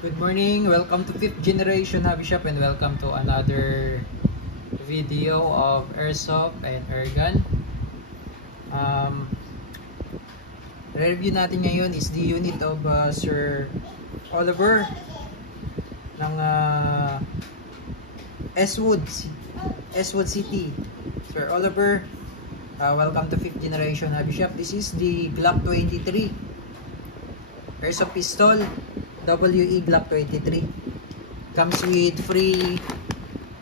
Good morning, welcome to 5th Generation Hobby Shop and welcome to another video of Airsoft and Airgun. Review natin ngayon is the unit of Sir Oliver ng Eastwood City. Sir Oliver, welcome to 5th Generation Hobby Shop. This is the Glock 23 Airsoft pistol, WE Glock 23. Comes with free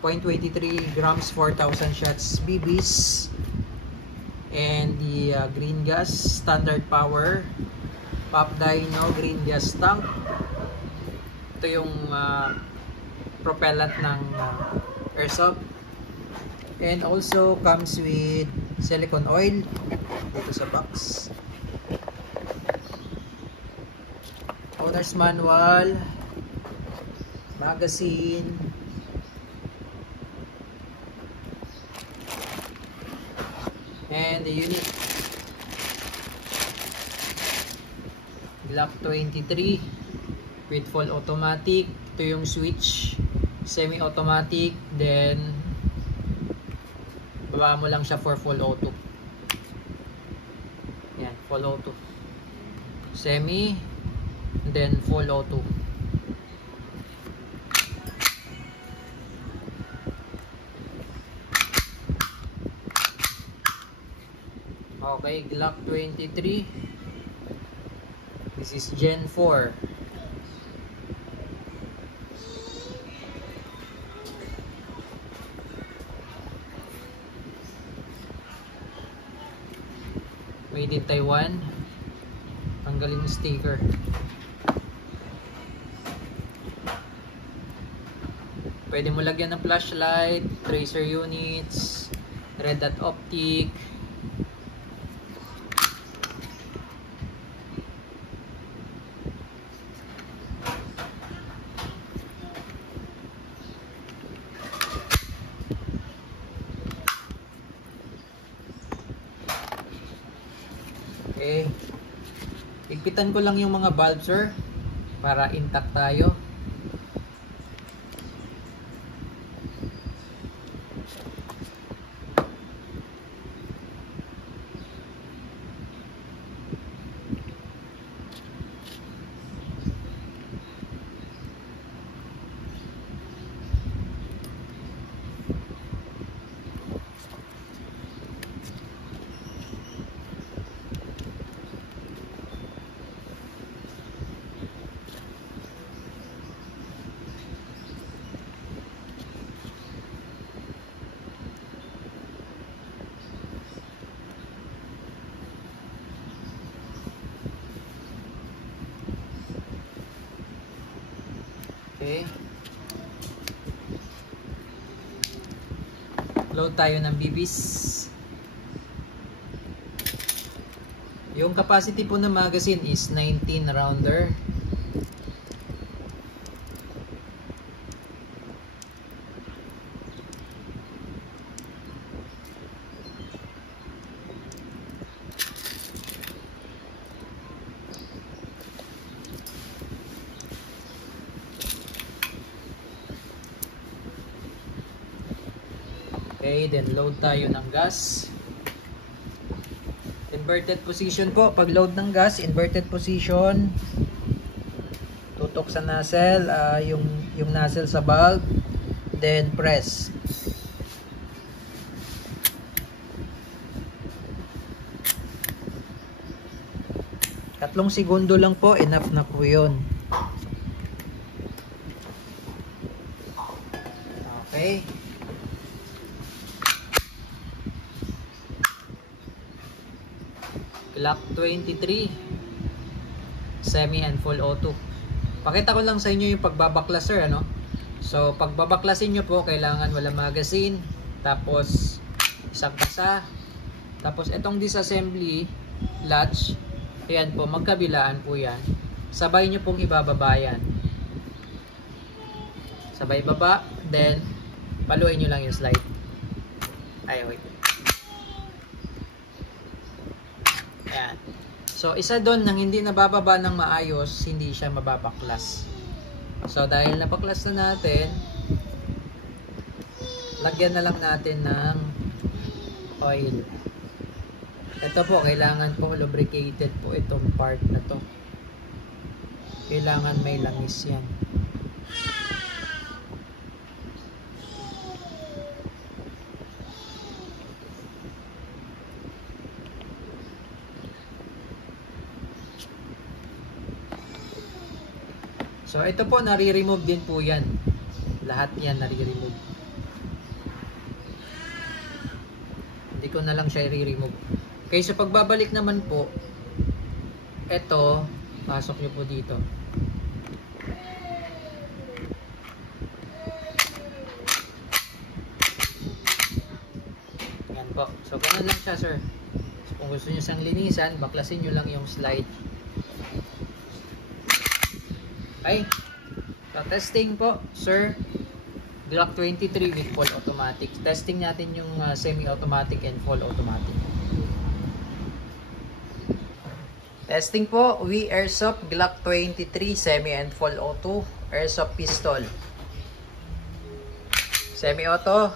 0.23 grams 4,000 shots BBs and the green gas, standard power, pop dyno, green gas tank. Ito yung propellant ng Airsoft, and also comes with silicone oil dito sa box, owner's manual, magazine, and the unit. Glock 23 with full automatic. Ito yung switch, semi-automatic, then baba mo lang siya for full auto. Yan, full auto, semi, and then full auto. Okay, Glock 23. This is Gen 4. Made in Taiwan. Tanggalin yung sticker. Pwede mo lagyan ng flashlight, tracer units, red dot optic. Okay. Higpitan ko lang yung mga valves, sir, para intact tayo. Okay. Load tayo ng BBs. Yung capacity po ng magazine is 19 rounder. Okay, then load tayo ng gas. Inverted position po. Pag load ng gas, inverted position. Tutok sa nozzle, yung nozzle sa valve. Then press. Tatlong segundo lang po, enough na po yun. Okay. Glock 23 semi and full auto. Pakita ko lang sa inyo yung pagbabaklas, sir, ano? So pagbabaklasin nyo po, kailangan wala magazine, tapos isang kasa, tapos itong disassembly latch, ayan po, magkabilaan po yan. Sabay nyo pong ibababa yan, sabay baba, then paluin nyo lang yung slide. Ay, wait. Ayan. So isa doon nang hindi nabababa ng maayos, hindi siya mababaklas. So dahil napaklas na natin, lagyan na lang natin ng oil. Ito po, kailangan po lubricated po itong part na to. Kailangan may langis yan. So ito po, nare-remove din po yan. Lahat yan nare-remove. Hindi ko na lang siya i-remove. Okay, so pagbabalik naman po, ito, pasok nyo po dito. Yan po. So ganun lang siya, sir. So, kung gusto nyo siyang linisan, baklasin nyo lang yung slide. Okay. So testing po, sir. Glock 23 with full automatic. Testing natin yung semi-automatic and full automatic. Testing po, we airsoft Glock 23 semi and full auto airsoft pistol. Semi-auto.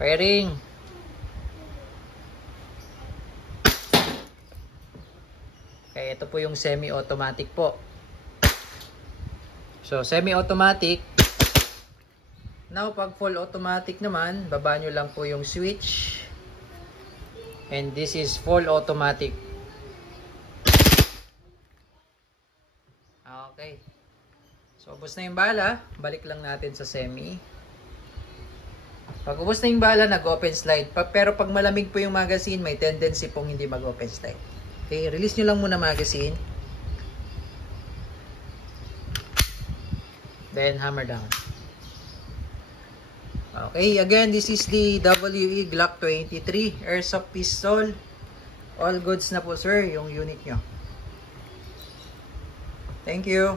Firing. Okay, ito po yung semi-automatic po. So, semi-automatic. Now, pag full automatic naman, baba nyo lang po yung switch. And this is full automatic. Okay. So, ubos na yung bala. Balik lang natin sa semi. Pag ubos na yung bala, nag-open slide. Pero pag malamig po yung magazine, may tendency pong hindi mag-open slide. Okay, release nyo lang muna magazine. Then, hammer down. Okay, again, this is the WE Glock 23 airsoft pistol. All goods na po, sir, yung unit nyo. Thank you.